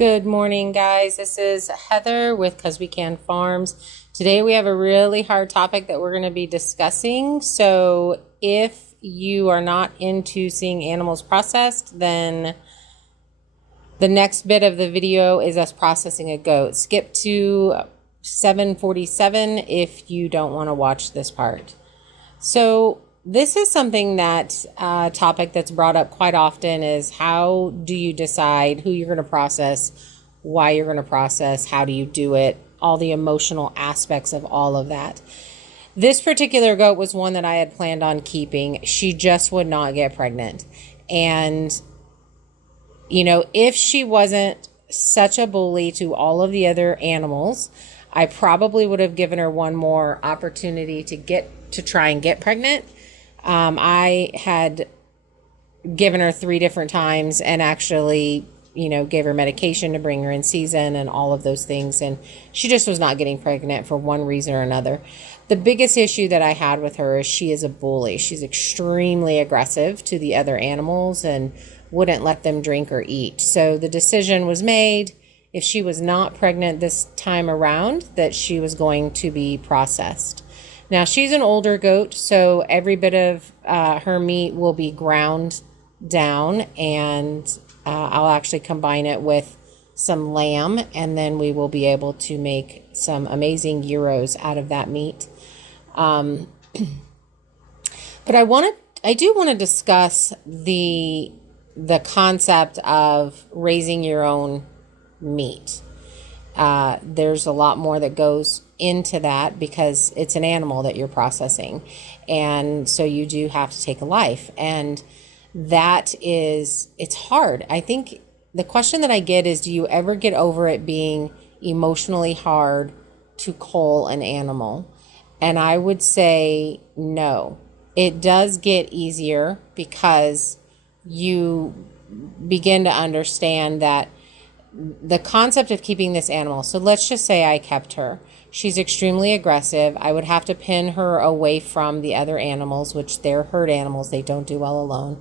Good morning, guys. This is Heather with 'Cause We Can Farms. Today we have a really hard topic that we're going to be discussing. So if you are not into seeing animals processed, then the next bit of the video is us processing a goat. Skip to 7:47 if you don't want to watch this part. So this is something that topic that's brought up quite often is how do you decide who you're going to process, why you're going to process, how do you do it, all the emotional aspects of all of that. This particular goat was one that I had planned on keeping. She just would not get pregnant. And, you know, if she wasn't such a bully to all of the other animals, I probably would have given her one more opportunity to try and get pregnant. I had given her 3 different times and actually, gave her medication to bring her in season and all of those things. And she just was not getting pregnant for one reason or another. The biggest issue that I had with her is she is a bully. She's extremely aggressive to the other animals and wouldn't let them drink or eat. So the decision was made, if she was not pregnant this time around, that she was going to be processed. Now, she's an older goat, so every bit of her meat will be ground down, and I'll actually combine it with some lamb, and then we will be able to make some amazing gyros out of that meat. But I do want to discuss the concept of raising your own meat. There's a lot more that goes into that because it's an animal that you're processing. And so you do have to take a life. And it's hard. I think the question that I get is, do you ever get over it being emotionally hard to cull an animal? And I would say no. It does get easier because you begin to understand that the concept of keeping this animal. So let's just say I kept her. She's extremely aggressive. I would have to pin her away from the other animals, which they're herd animals. They don't do well alone.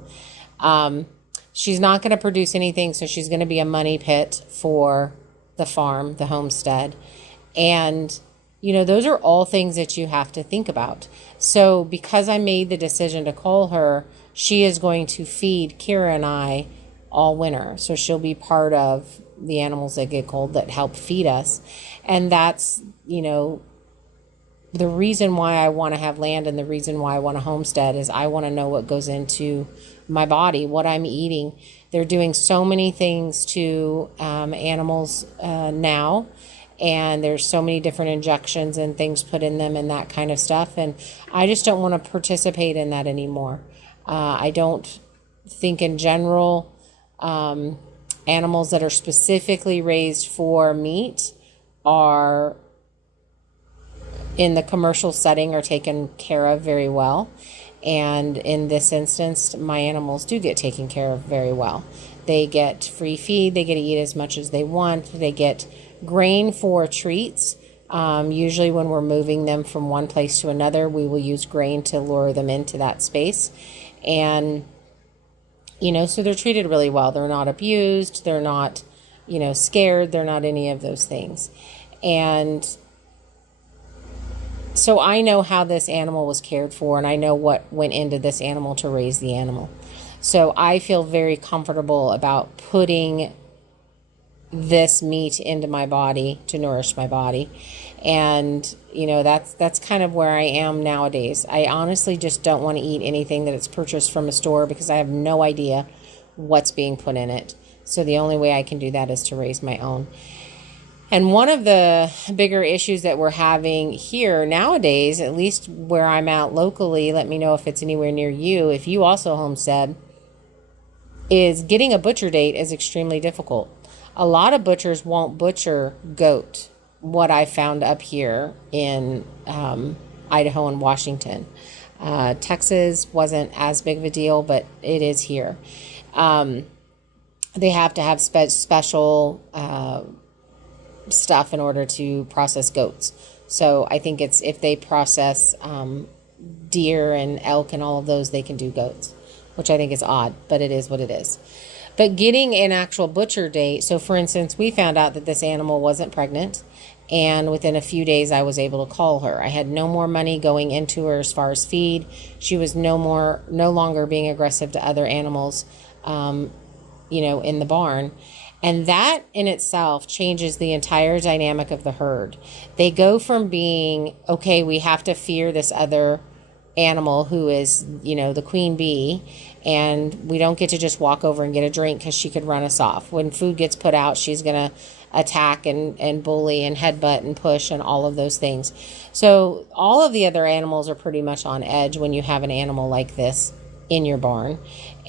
She's not going to produce anything, so she's going to be a money pit for the farm, the homestead. And, those are all things that you have to think about. So because I made the decision to cull her, she is going to feed Kira and I all winter. So she'll be part of the animals that get culled that help feed us. And that's, the reason why I want to have land and the reason why I want a homestead is I want to know what goes into my body, what I'm eating. They're doing so many things to animals now, and there's so many different injections and things put in them and that kind of stuff. And I just don't want to participate in that anymore. I don't think in general animals that are specifically raised for meat are in the commercial setting are taken care of very well. And in this instance, my animals do get taken care of very well. They get free feed. They get to eat as much as they want. They get grain for treats. Usually when we're moving them from one place to another, we will use grain to lure them into that space. And so they're treated really well. They're not abused. They're not, scared. They're not any of those things. And so I know how this animal was cared for, and I know what went into this animal to raise the animal. So I feel very comfortable about putting this meat into my body to nourish my body. And, that's kind of where I am nowadays. I honestly just don't want to eat anything that is purchased from a store because I have no idea what's being put in it. So the only way I can do that is to raise my own. And one of the bigger issues that we're having here nowadays, at least where I'm at locally, let me know if it's anywhere near you, if you also homestead, is getting a butcher date is extremely difficult. A lot of butchers won't butcher goat, what I found up here in Idaho and Washington. Texas wasn't as big of a deal, but it is here. They have to have special stuff in order to process goats. So I think it's if they process deer and elk and all of those, they can do goats, which I think is odd, but it is what it is. But getting an actual butcher date, so for instance, we found out that this animal wasn't pregnant, and within a few days I was able to call her. I had no more money going into her as far as feed. She was no longer being aggressive to other animals, in the barn. And that in itself changes the entire dynamic of the herd. They go from being, okay, we have to fear this other animal who is, the queen bee, and we don't get to just walk over and get a drink because she could run us off. When food gets put out, she's going to attack and bully and headbutt and push and all of those things. So all of the other animals are pretty much on edge when you have an animal like this in your barn.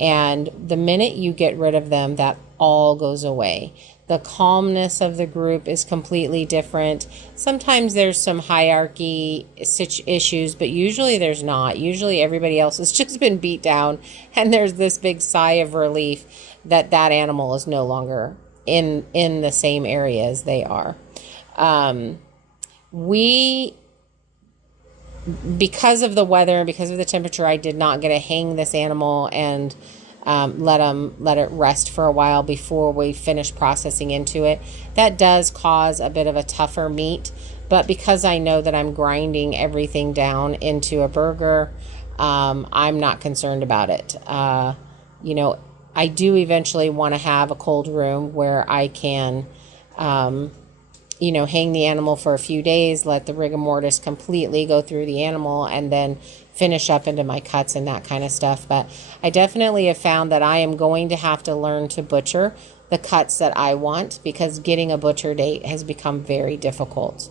And the minute you get rid of them, that all goes away. The calmness of the group is completely different. Sometimes there's some hierarchy issues, but usually there's not. Usually everybody else has just been beat down, and there's this big sigh of relief that animal is no longer in the same area as they are. Because of the weather and because of the temperature, I did not get to hang this animal and let it rest for a while before we finish processing into it. That does cause a bit of a tougher meat, but because I know that I'm grinding everything down into a burger, I'm not concerned about it. I do eventually want to have a cold room where I can hang the animal for a few days, let the rigor mortis completely go through the animal, and then finish up into my cuts and that kind of stuff. But I definitely have found that I am going to have to learn to butcher the cuts that I want, because getting a butcher date has become very difficult.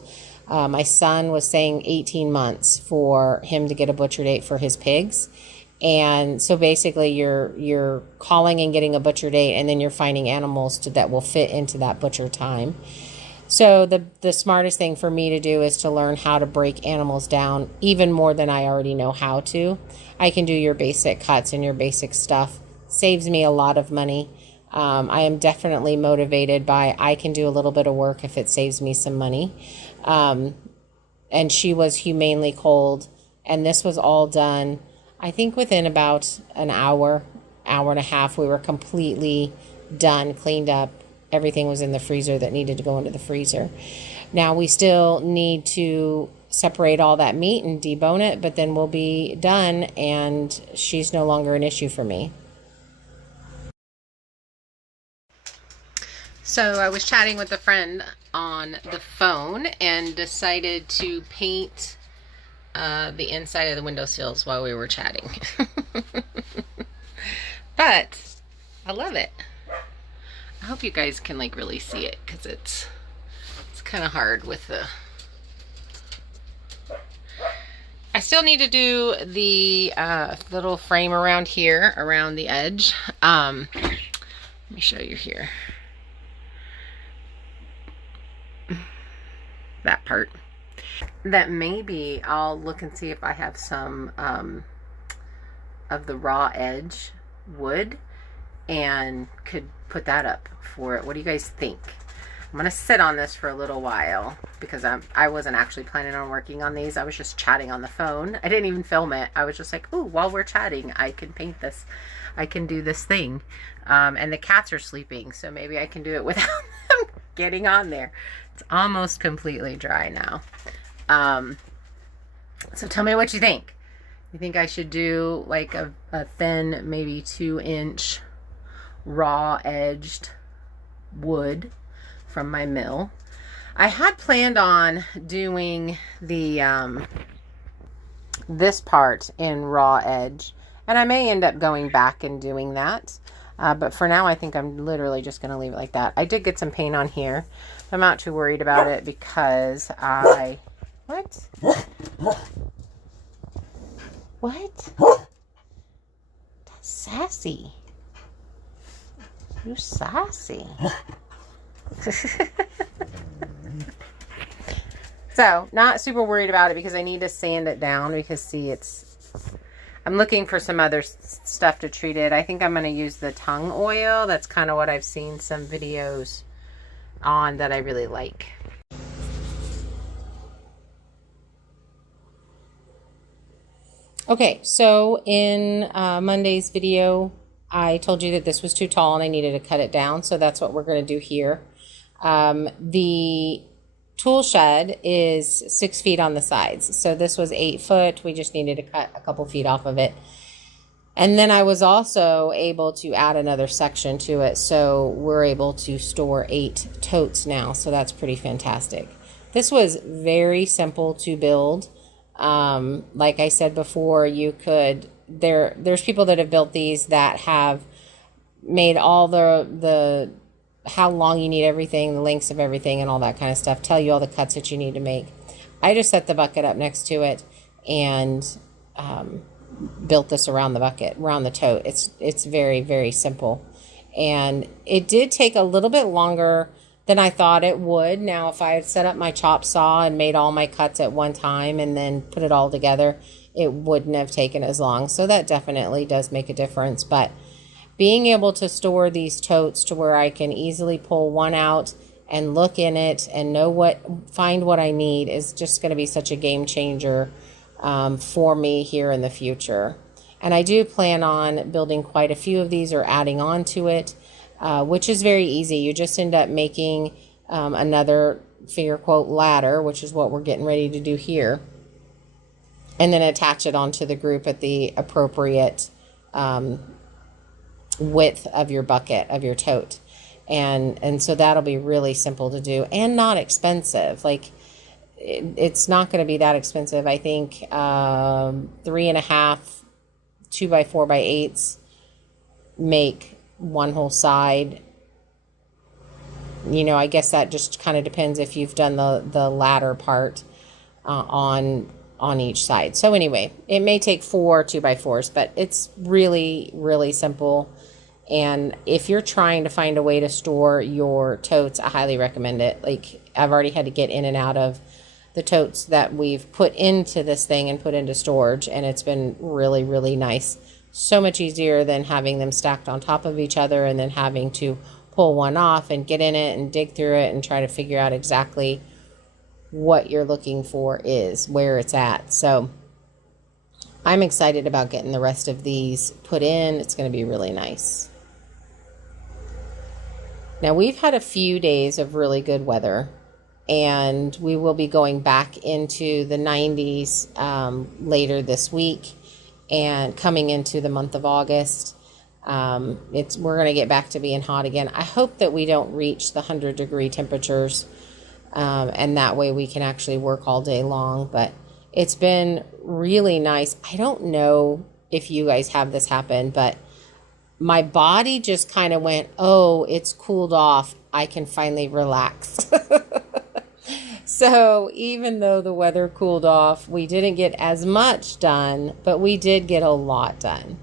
My son was saying 18 months for him to get a butcher date for his pigs. And so basically you're calling and getting a butcher date, and then you're finding animals that will fit into that butcher time. So the smartest thing for me to do is to learn how to break animals down even more than I already know how to. I can do your basic cuts and your basic stuff. Saves me a lot of money. I am definitely motivated by I can do a little bit of work if it saves me some money. And she was humanely cold, and this was all done, I think within about an hour and a half. We were completely done, cleaned up. Everything was in the freezer that needed to go into the freezer. Now we still need to separate all that meat and debone it, but then we'll be done, and she's no longer an issue for me. So I was chatting with a friend on the phone and decided to paint the inside of the windowsills while we were chatting. But I love it. I hope you guys can really see it, because it's kind of hard with the... I still need to do the little frame around here, around the edge. Let me show you here. That part. That maybe I'll look and see if I have some of the raw edge wood and could put that up for it. What do you guys think? I'm gonna sit on this for a little while, because I wasn't actually planning on working on these. I was just chatting on the phone. I didn't even film it. I was just like, ooh, while we're chatting, I can paint this. I can do this thing. And the cats are sleeping, so maybe I can do it without them getting on there. It's almost completely dry now. So tell me what you think. You think I should do like a thin, maybe 2-inch raw edged wood from my mill? I had planned on doing the this part in raw edge, and I may end up going back and doing that, but for now I think I'm literally just going to leave it like that. I did get some paint on here. I'm not too worried about it, because what? That's sassy. You're sassy. So, not super worried about it, because I need to sand it down, because see, I'm looking for some other stuff to treat it. I think I'm going to use the tongue oil. That's kind of what I've seen some videos on that I really like. Okay, so in Monday's video, I told you that this was too tall and I needed to cut it down, so that's what we're going to do here. The tool shed is 6 feet on the sides, so this was 8 foot. We just needed to cut a couple feet off of it. And then I was also able to add another section to it, so we're able to store 8 totes now, so that's pretty fantastic. This was very simple to build. Like I said before, you could, there's people that have built these that have made all the how long you need everything, the lengths of everything and all that kind of stuff, tell you all the cuts that you need to make. I just set the bucket up next to it and built this around the bucket, around the tote. It's very, very simple. And it did take a little bit longer than I thought it would. Now, if I had set up my chop saw and made all my cuts at one time and then put it all together, it wouldn't have taken as long. So that definitely does make a difference. But being able to store these totes to where I can easily pull one out and look in it and find what I need is just going to be such a game changer for me here in the future. And I do plan on building quite a few of these or adding on to it, which is very easy. You just end up making another finger quote ladder, which is what we're getting ready to do here, and then attach it onto the group at the appropriate width of your bucket, of your tote. And so that'll be really simple to do and not expensive. Like, it's not going to be that expensive. I think 3.5 2x4x8s make one whole side. You know, I guess that just kind of depends if you've done the ladder part on each side. So anyway, it may take 4 2x4s, but it's really, really simple. And if you're trying to find a way to store your totes, I highly recommend it. Like, I've already had to get in and out of the totes that we've put into this thing and put into storage, and it's been really, really nice. So much easier than having them stacked on top of each other and then having to pull one off and get in it and dig through it and try to figure out exactly what you're looking for is, where it's at. So I'm excited about getting the rest of these put in. It's going to be really nice. Now, we've had a few days of really good weather, and we will be going back into the 90s later this week and coming into the month of August. We're going to get back to being hot again. I hope that we don't reach the 100-degree temperatures, and that way we can actually work all day long. But it's been really nice. I don't know if you guys have this happen, but my body just kind of went, oh, it's cooled off. I can finally relax. So even though the weather cooled off, we didn't get as much done, but we did get a lot done.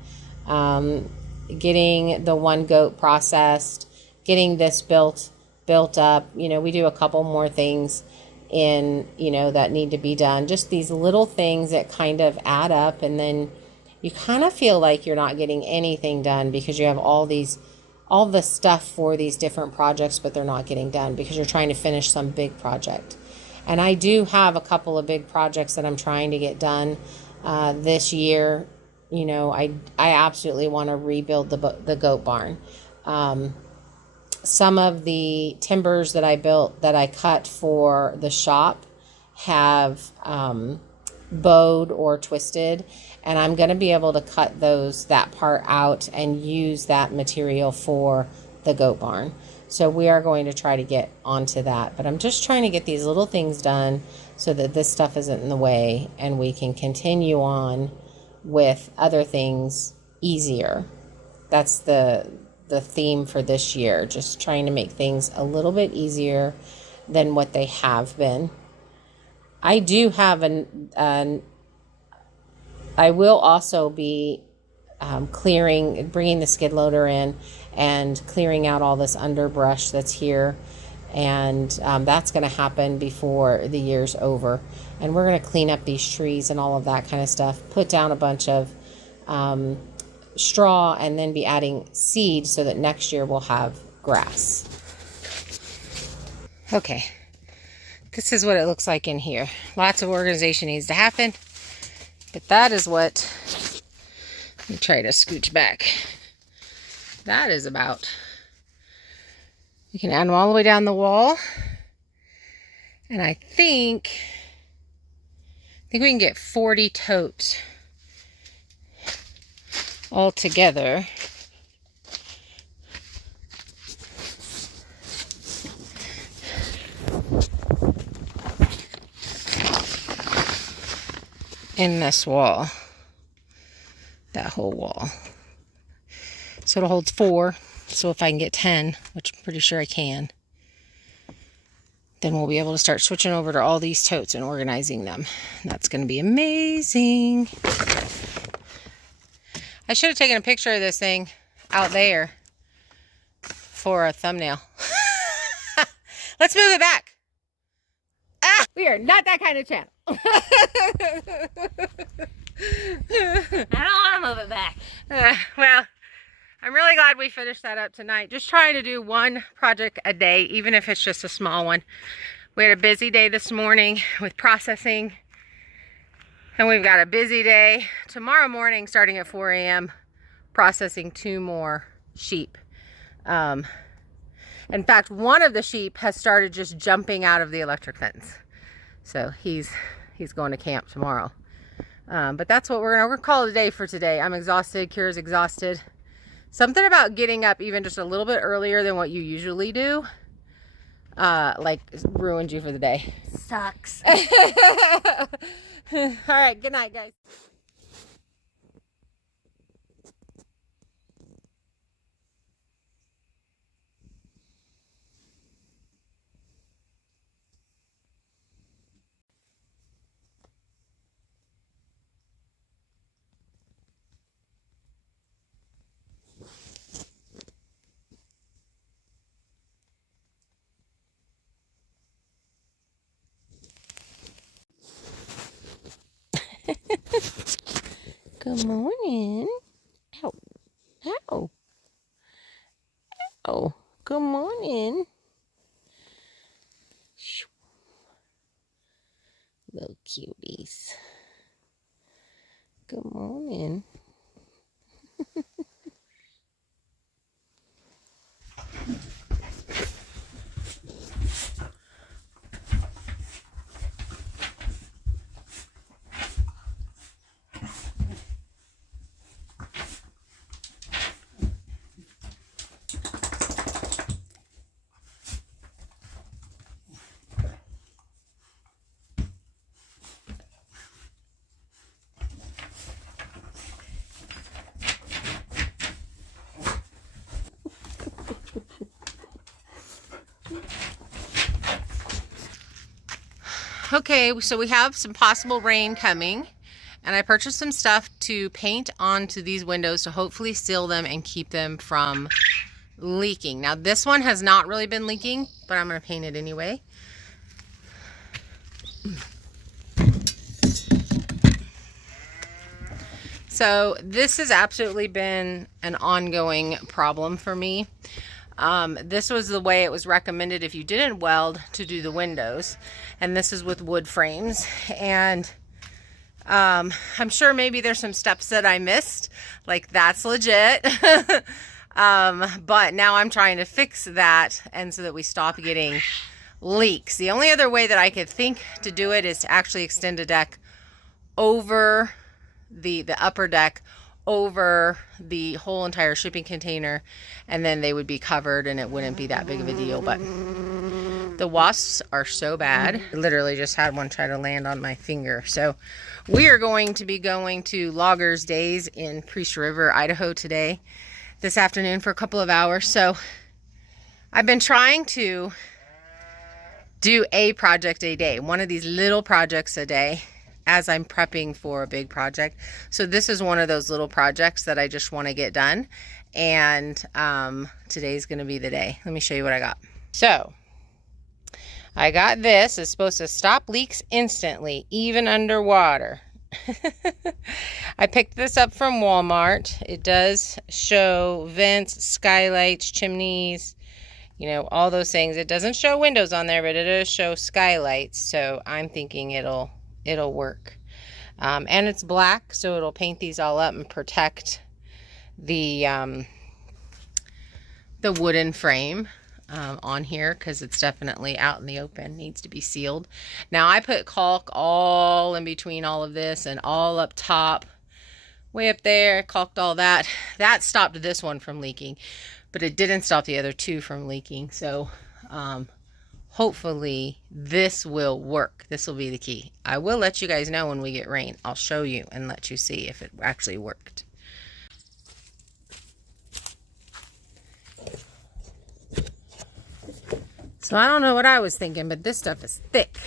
Getting the one goat processed, getting this built up. You know, we do a couple more things that need to be done. Just these little things that kind of add up, and then you kind of feel like you're not getting anything done because you have all the stuff for these different projects, but they're not getting done because you're trying to finish some big project. And I do have a couple of big projects that I'm trying to get done this year. You know, I absolutely want to rebuild the goat barn. Some of the timbers that I cut for the shop have bowed or twisted, and I'm going to be able to cut that part out and use that material for the goat barn. So we are going to try to get onto that, but I'm just trying to get these little things done so that this stuff isn't in the way and we can continue on with other things easier. That's the theme for this year, just trying to make things a little bit easier than what they have been. I do have I will also be bringing the skid loader in and clearing out all this underbrush that's here. And that's going to happen before the year's over. And we're going to clean up these trees and all of that kind of stuff, put down a bunch of straw, and then be adding seed so that next year we'll have grass. Okay, this is what it looks like in here. Lots of organization needs to happen, but that is what, let me try to scooch back. that is about. You can add them all the way down the wall. And I think we can get 40 totes all together. In this wall, that whole wall. So it holds 4. So if I can get 10, which I'm pretty sure I can, then we'll be able to start switching over to all these totes and organizing them. That's going to be amazing. I should have taken a picture of this thing out there for a thumbnail. Let's move it back. We are not that kind of channel. I don't want to move it back. Well, I'm really glad we finished that up tonight. Just trying to do one project a day, even if it's just a small one. We had a busy day this morning with processing, and we've got a busy day tomorrow morning starting at 4 a.m. processing 2 more sheep. In fact, one of the sheep has started just jumping out of the electric fence. So he's going to camp tomorrow. But that's what we're gonna call it a day for today. I'm exhausted. Kira's exhausted. Something about getting up even just a little bit earlier than what you usually do, like ruined you for the day. Sucks. All right. Good night, guys. Good morning. Ow. Ow. Oh, good morning. Little cuties. Good morning. Okay, so we have some possible rain coming, and I purchased some stuff to paint onto these windows to hopefully seal them and keep them from leaking. Now this one has not really been leaking, but I'm going to paint it anyway. So this has absolutely been an ongoing problem for me. This was the way it was recommended if you didn't weld to do the windows, and this is with wood frames. And I'm sure maybe there's some steps that I missed, like that's legit. But now I'm trying to fix that, and so that we stop getting leaks. The only other way that I could think to do it is to actually extend a deck over the upper deck over the whole entire shipping container, and then they would be covered and it wouldn't be that big of a deal. But the wasps are so bad. I literally just had one try to land on my finger. So we are going to be going to Loggers Days in Priest River, Idaho today, this afternoon, for a couple of hours. So I've been trying to do a project a day, one of these little projects a day, as I'm prepping for a big project. So this is one of those little projects that I just want to get done. And today's going to be the day. Let me show you what I got. So I got this. It's supposed to stop leaks instantly, even underwater. I picked this up from Walmart. It does show vents, skylights, chimneys, you know, all those things. It doesn't show windows on there, but it does show skylights. So I'm thinking it'll work. And it's black, so it'll paint these all up and protect the the wooden frame on here because it's definitely out in the open, needs to be sealed. Now I put caulk all in between all of this and all up top, way up there, caulked all that. That stopped this one from leaking, but it didn't stop the other two from leaking. So hopefully this will work. This will be the key. I will let you guys know when we get rain. I'll show you and let you see if it actually worked. So I don't know what I was thinking, but this stuff is thick.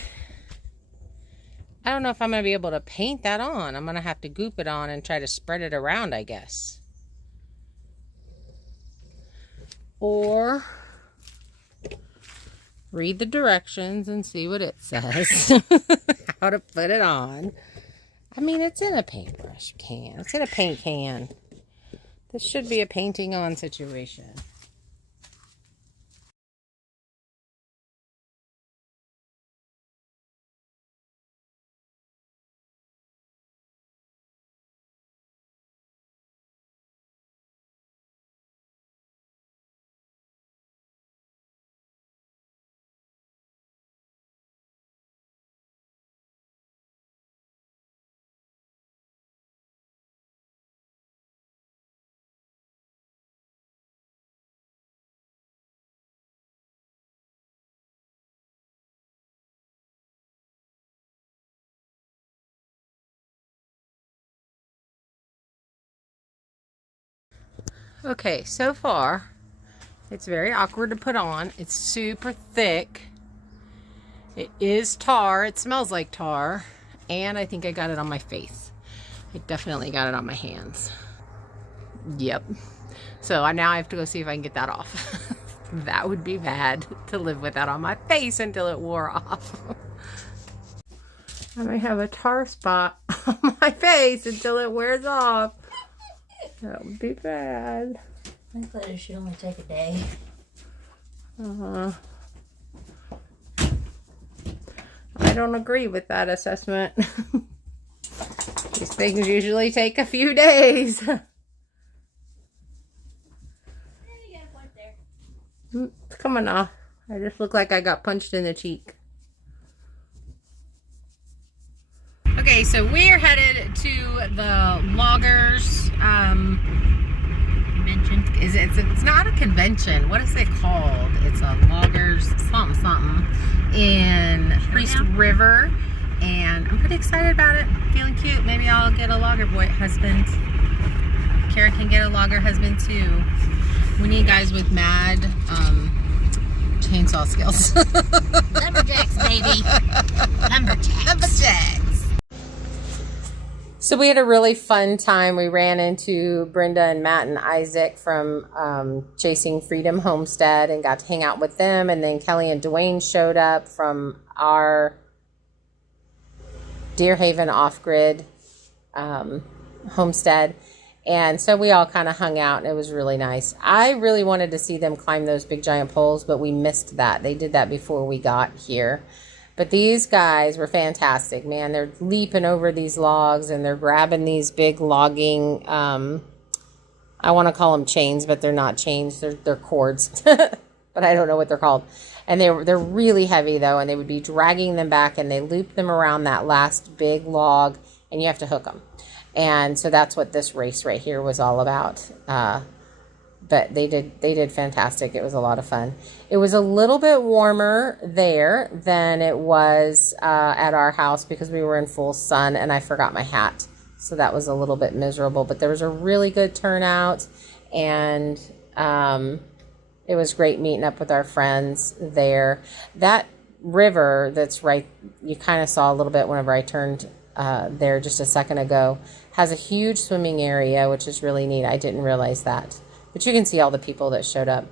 I don't know if I'm going to be able to paint that on. I'm going to have to goop it on and try to spread it around, I guess. Or read the directions and see what it says. How to put it on. I mean, it's in a paintbrush can. It's in a paint can. This should be a painting on situation. Okay, so far, it's very awkward to put on. It's super thick. It is tar. It smells like tar. And I think I got it on my face. I definitely got it on my hands. Yep. So now I have to go see if I can get that off. That would be bad to live with that on my face until it wore off. I may have a tar spot on my face until it wears off. That would be bad. I thought it should only take a day. I don't agree with that assessment. These things usually take a few days. It's coming off. I just look like I got punched in the cheek. Okay, so we're headed to the loggers convention. It's not a convention. What is it called? It's a loggers something in Priest River, and I'm pretty excited about it. Feeling cute. Maybe I'll get a logger boy husband. Kara can get a logger husband too. We need guys with mad chainsaw skills. Lumberjacks, baby. Lumberjacks. So we had a really fun time. We ran into Brenda and Matt and Isaac from Chasing Freedom Homestead and got to hang out with them. And then Kelly and Dwayne showed up from our Deer Haven off-grid homestead. And so we all kind of hung out, and it was really nice. I really wanted to see them climb those big giant poles, but we missed that. They did that before we got here. But these guys were fantastic, man. They're leaping over these logs, and they're grabbing these big logging, I want to call them chains, but they're not chains. They're cords, but I don't know what they're called. And they're really heavy, though, and they would be dragging them back, and they loop them around that last big log, and you have to hook them. And so that's what this race right here was all about. But they did fantastic. It was a lot of fun. It was a little bit warmer there than it was at our house because we were in full sun and I forgot my hat. So that was a little bit miserable. But there was a really good turnout, and it was great meeting up with our friends there. That river that's right, you kind of saw a little bit whenever I turned there just a second ago, has a huge swimming area, which is really neat. I didn't realize that. But you can see all the people that showed up.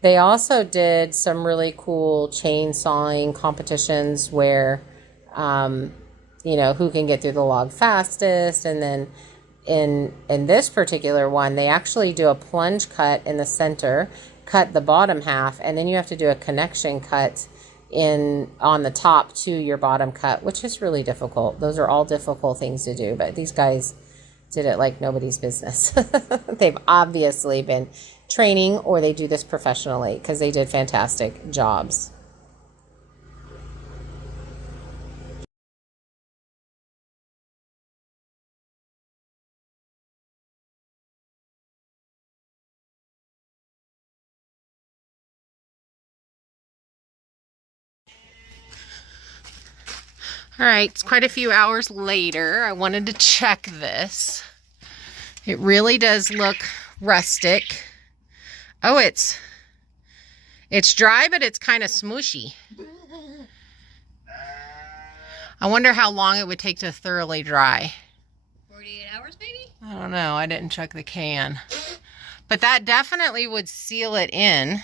They also did some really cool chainsawing competitions where, who can get through the log fastest. And then in this particular one, they actually do a plunge cut in the center, cut the bottom half, and then you have to do a connection cut on the top to your bottom cut, which is really difficult. Those are all difficult things to do, but these guys did it like nobody's business. They've obviously been training or they do this professionally, because they did fantastic jobs. All right, it's quite a few hours later. I wanted to check this. It really does look rustic. Oh, it's dry, but it's kind of smooshy. I wonder how long it would take to thoroughly dry. 48 hours, maybe? I don't know. I didn't check the can. But that definitely would seal it in.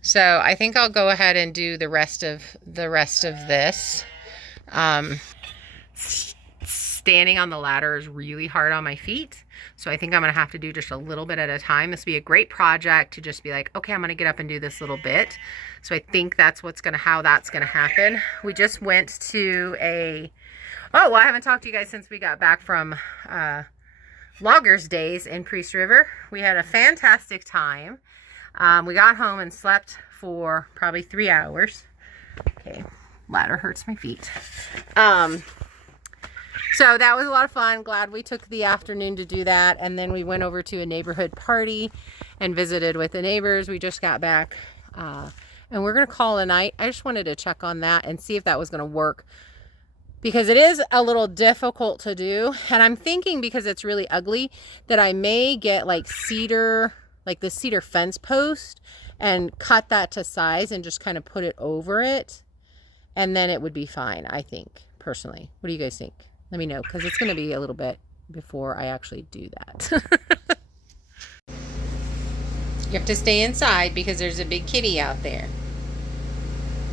So I think I'll go ahead and do the rest of this. Standing on the ladder is really hard on my feet. So I think I'm going to have to do just a little bit at a time. This would be a great project to just be like, okay, I'm going to get up and do this little bit. So I think that's how that's going to happen. We just went to I haven't talked to you guys since we got back from Loggers Days in Priest River. We had a fantastic time. We got home and slept for probably 3 hours. Okay, ladder hurts my feet. So that was a lot of fun. Glad we took the afternoon to do that. And then we went over to a neighborhood party and visited with the neighbors. We just got back. And we're going to call it a night. I just wanted to check on that and see if that was going to work, because it is a little difficult to do. And I'm thinking, because it's really ugly, that I may get like the cedar fence post and cut that to size and just kind of put it over it. And then it would be fine, I think, personally. What do you guys think? Let me know, because it's going to be a little bit before I actually do that. You have to stay inside because there's a big kitty out there.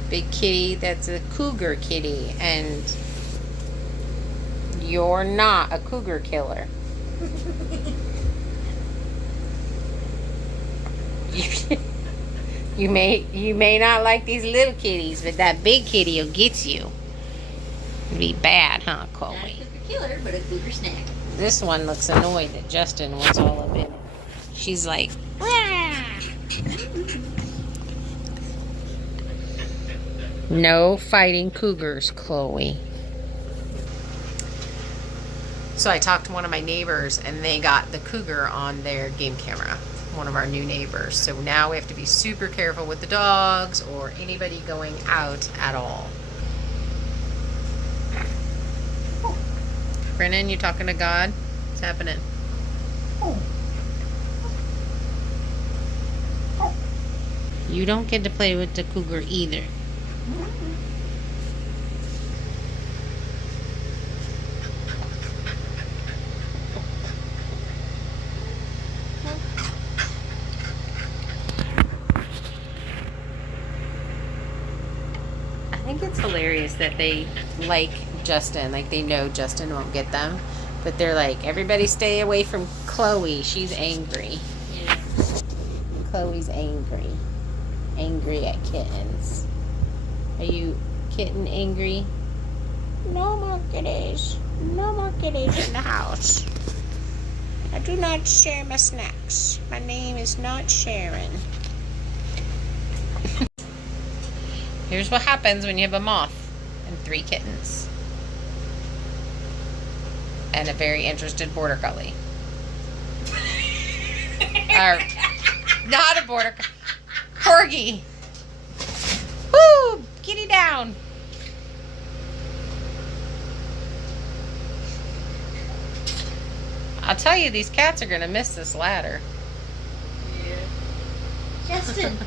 Big kitty that's a cougar kitty, and you're not a cougar killer. You may not like these little kitties, but that big kitty will get you. It'd be bad, huh, Chloe? Not a cougar killer, but a cougar snack. This one looks annoyed that Justin wants all of it. She's like, "Wah!" No fighting cougars, Chloe. So I talked to one of my neighbors, and they got the cougar on their game camera. One of our new neighbors. So now we have to be super careful with the dogs or anybody going out at all. Brennan, you talking to God? What's happening? You don't get to play with the cougar either. I think it's hilarious that they like Justin, like they know Justin won't get them, but they're like, everybody stay away from Chloe, she's angry. Yeah. Chloe's angry at kittens. Are you kitten angry? No more kitties in the house. I do not share my snacks. My name is not Sharon. Here's what happens when you have a moth and 3 kittens. And a very interested border collie. Or, not a border corgi. Woo! Kitty down. I'll tell you, these cats are gonna miss this ladder. Yeah. Justin,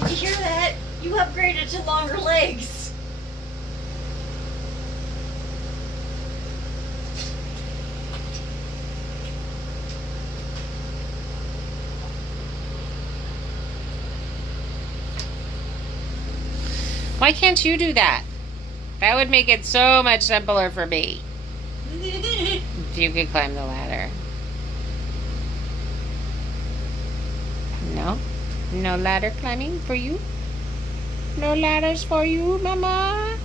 did you hear that? You upgraded to longer legs. Why can't you do that? That would make it so much simpler for me. If you could climb the ladder. No? No ladder climbing for you? No ladders for you, Mama?